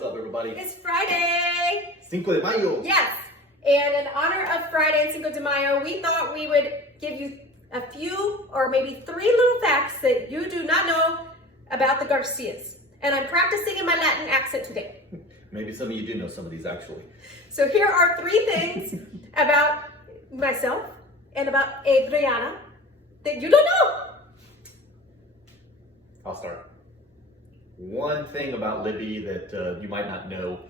What's up, everybody? It's Friday! Cinco de Mayo! Yes! And in honor of Friday and Cinco de Mayo, we thought we would give you a few or maybe 3 little facts that you do not know about the Garcias. And I'm practicing in my Latin accent today. Maybe some of you do know some of these, actually. So here are 3 things about myself and about Adriana that you don't know. I'll start. One thing about Libby that you might not know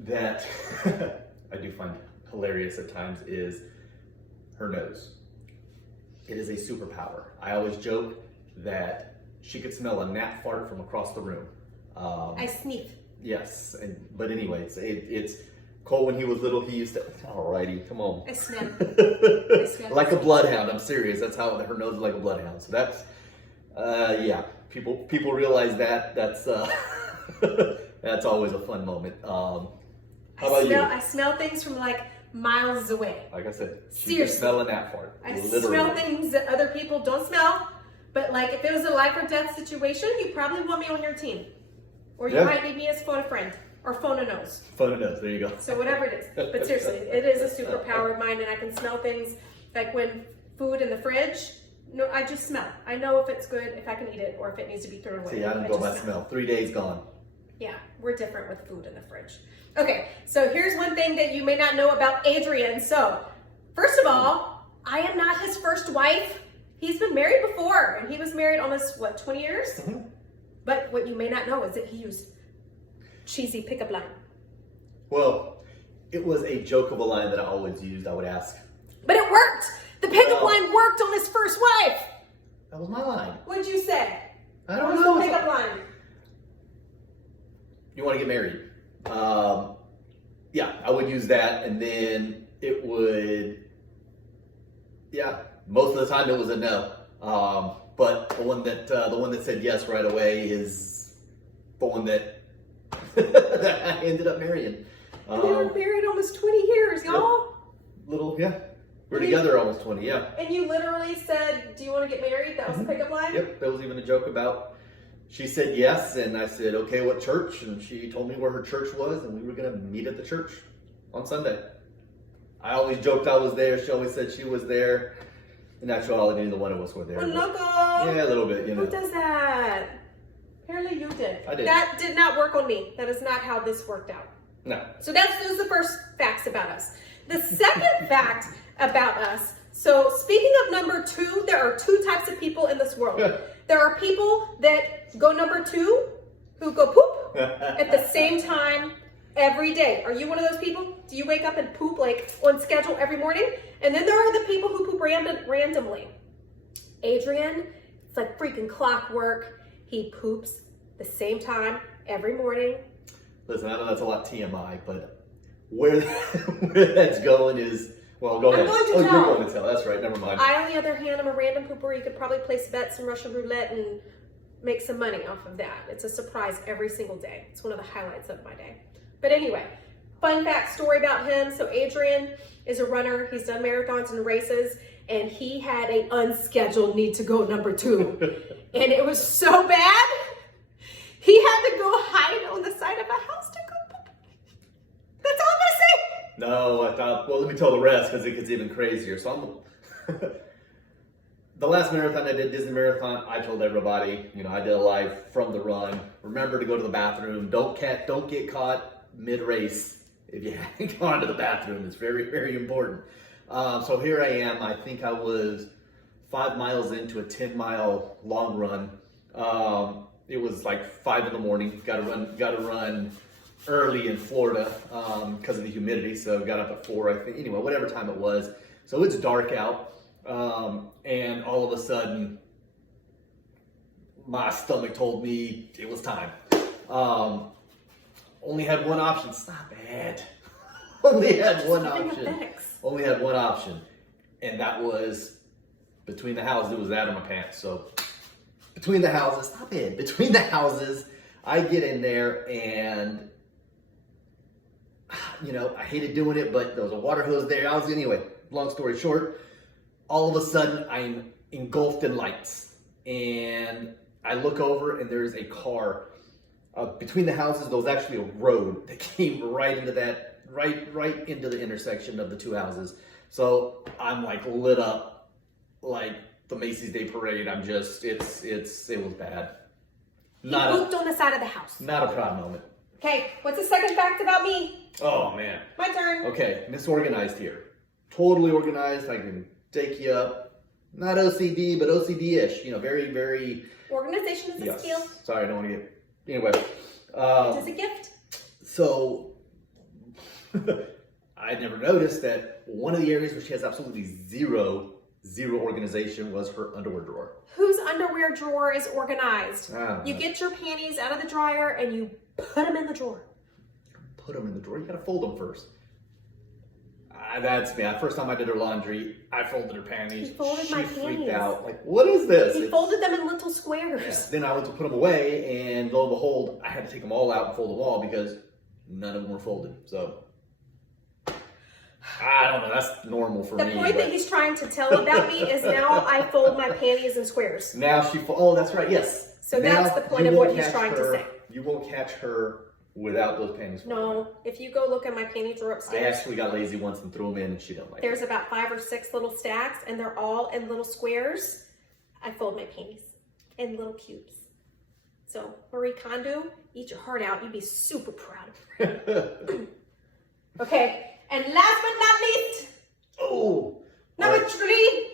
that I do find hilarious at times is her nose. It is a superpower. I always joke that she could smell a gnat fart from across the room. I sneeze. Yes, but anyways, it's Cole when he was little. He used to. Alrighty, come on. I smell. Like a bloodhound. I'm serious. That's how her nose is like a bloodhound. So that's, yeah. People realize that. That's that's always a fun moment. How about you? I smell things from like miles away. Like I said, she Seriously. can smell a gnat fart. I literally. smell things that other people don't smell. But like if it was a life or death situation, you probably want me on your team. Or you might need me as phone a friend or phone a nose. Phone a nose, there you go. So whatever it is. But seriously, it is a superpower of mine, and I can smell things like when food in the fridge. No, I just smell. I know if it's good, if I can eat it, or if it needs to be thrown away. See, I don't go by smell. 3 days gone. Yeah, we're different with food in the fridge. Okay, so here's one thing that you may not know about Adrian. So, first of all, I am not his first wife. He's been married before, and he was married almost, 20 years? Mm-hmm. But what you may not know is that he used cheesy pickup line. Well, it was a joke of a line that I always used. I would ask. But it worked! The pickup line worked on his first wife! That was my line. What'd you say? I don't what was know. the pickup line? You want to get married? Yeah, I would use that, and then it would. Yeah, most of the time it was a no. But the one that said yes right away is the one that that I ended up marrying. And they were married almost 20 years, y'all. Yeah. We're together almost 20, yeah. And you literally said, do you want to get married? That was the pickup line? Yep, there was even a joke about, she said yes, and I said, okay, what church? And she told me where her church was, and we were going to meet at the church on Sunday. I always joked I was there. She always said she was there. In actuality, neither one of us were there. Oh, loco. Yeah, a little bit, you know. Who does that? Apparently you did. I did. That did not work on me. That is not how this worked out. No. So those are the first facts about us. The second fact about us, so speaking of number 2, there are 2 types of people in this world. There are people that go number 2, who go poop at the same time every day. Are you one of those people? Do you wake up and poop like on schedule every morning? And then there are the people who poop randomly. Adrian, it's like freaking clockwork. He poops the same time every morning. Listen, I know that's a lot TMI, but where that's going is, well, go ahead. I'm going to tell. tell. You're going to tell. That's right. Never mind. I, on the other hand, am a random pooper. You could probably place bets in Russian roulette and make some money off of that. It's a surprise every single day. It's one of the highlights of my day. But anyway, fun fact story about him. So Adrian is a runner. He's done marathons and races, and he had an unscheduled need to go number 2. And it was so bad, he had to go hide on the side of a house to go poop. That's all I'm going to say. No, I thought, well, let me tell the rest because it gets even crazier. So the last marathon I did, Disney Marathon, I told everybody, I did a live from the run. Remember to go to the bathroom. Don't get caught mid-race if you haven't gone to the bathroom. It's very, very important. So here I am. I think I was 5 miles into a 10-mile long run. It was like 5 in the morning. Got to run early in Florida because of the humidity. So got up at 4, I think. Anyway, whatever time it was. So it's dark out, and all of a sudden, my stomach told me it was time. Only had one option. Stop it. Only had one option. And that was between the houses. It was that or my pants. So between the houses, stop it. Between the houses, I get in there and, I hated doing it, but there was a water hose there. Anyway, long story short, all of a sudden I'm engulfed in lights. And I look over and there's a car between the houses, there was actually a road that came right into that, right into the intersection of the two houses. So I'm like lit up like the Macy's Day Parade. I'm just, it was bad. He pooped on the side of the house. Not a proud moment. Okay, what's the second fact about me? Oh man. My turn. Okay, misorganized here. Totally organized. I can take you up. Not OCD, but OCD-ish. You know, very, very. Organization is a skill. Sorry, I don't want to get. Anyway. It is a gift. So, I never noticed that one of the areas where she has absolutely zero organization was her underwear drawer. Whose underwear drawer is organized? Ah. You get your panties out of the dryer and you put them in the drawer. Put them in the drawer. You gotta fold them first. That's me. The first time I did her laundry, I folded her panties. He folded my She panties. freaked out. Like, what is this? He folded them in little squares. Yeah. Then I went to put them away, and lo and behold, I had to take them all out and fold them all because none of them were folded. So, I don't know. That's normal for me. The point that he's trying to tell about me is now I fold my panties in squares. Now oh, that's right. Yes. So now that's the point of what he's trying her, to say. You won't catch her without those panties. No, if you go look at my panty drawer I upstairs, actually got lazy once and threw them in, and she didn't like it. there's about 5 or 6 little stacks, and they're all in little squares. I fold my panties in little cubes. So, Marie Kondo, eat your heart out. You'd be super proud of her. Okay, and last but not least, number 3,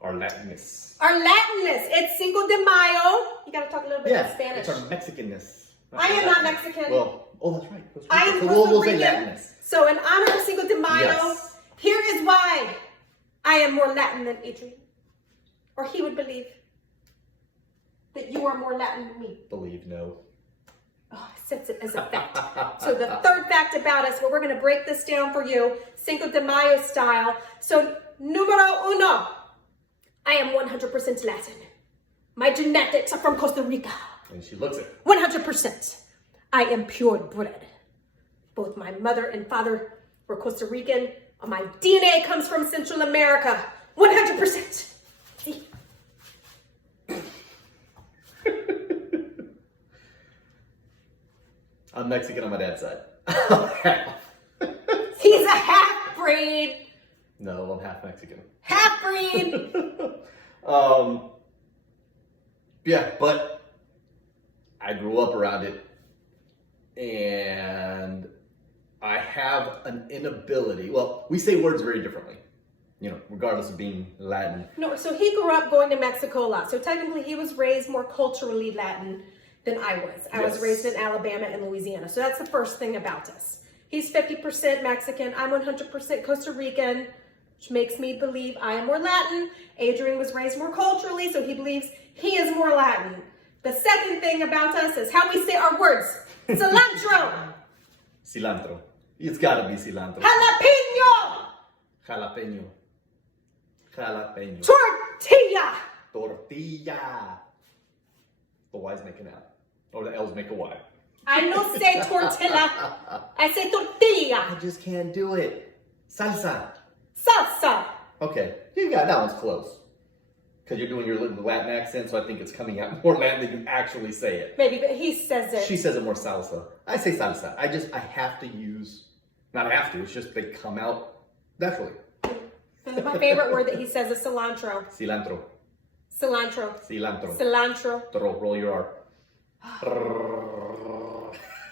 our Latinness. our Latinness. It's Cinco de Mayo. You got to talk a little bit in Spanish. It's our Mexicanness. I am not Mexican. Well, that's right. I am so Costa we'll say Rican. Latinness. So in honor of Cinco de Mayo, Yes. here is why I am more Latin than Adrian. Or he would believe that you are more Latin than me. Believe no. Oh, it sets it as a fact. So the third fact about us, well, we're going to break this down for you, Cinco de Mayo style. So numero uno, I am 100% Latin. My genetics are from Costa Rica. And she looks at 100%. I am purebred. Both my mother and father were Costa Rican. My DNA comes from Central America. 100%. See? I'm Mexican on my dad's side. He's a half-breed. No, I'm half Mexican. Half-breed. Yeah, but I grew up around it, and I have an inability. Well, we say words very differently, you know, regardless of being Latin. No, so he grew up going to Mexico a lot. So technically he was raised more culturally Latin than I was. I was raised in Alabama and Louisiana. So that's the first thing about us. He's 50% Mexican. I'm 100% Costa Rican, which makes me believe I am more Latin. Adrian was raised more culturally, so he believes he is more Latin. The second thing about us is how we say our words. Cilantro. Cilantro. It's gotta be cilantro. Jalapeno. Jalapeño. Jalapeño. Tortilla. Tortilla. The Y's make an L. Or the L's make a Y. I don't say tortilla. I say tortilla. I just can't do it. Salsa. Salsa. Okay, you got that one's close. Because you're doing your little Latin accent, so I think it's coming out more Latin than you actually say it. Maybe, but he says it. She says it more salsa. I say salsa. I have to use, not have to, it's just they come out naturally. My favorite word that he says is cilantro. Cilantro. Cilantro. Cilantro. Cilantro. Roll your R.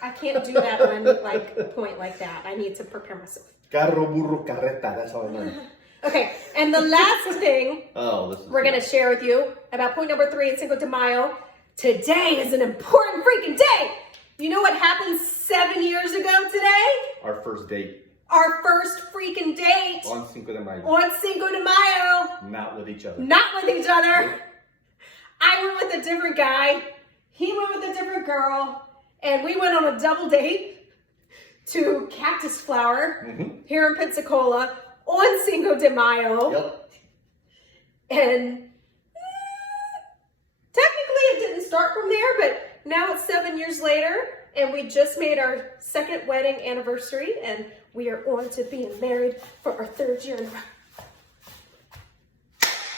I can't do that on like point like that. I need to prepare myself. Carro, burro, carreta. That's all I know. Okay, and the last thing we're going to share with you about point number 3 in Cinco de Mayo. Today is an important freaking day. You know what happened 7 years ago today? Our first date. Our first freaking date. On Cinco de Mayo. On Cinco de Mayo. Not with each other. Not with each other. I went with a different guy. He went with a different girl. And we went on a double date to Cactus Flower here in Pensacola on Cinco de Mayo. Yep. And technically it didn't start from there, but now it's 7 years later, and we just made our second wedding anniversary, and we are on to being married for our 3rd year in a row.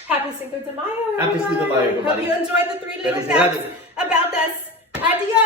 Happy Cinco de Mayo, everybody. Happy Cinco de Mayo, everybody. Hope you enjoyed the 3 little facts about us. Adios.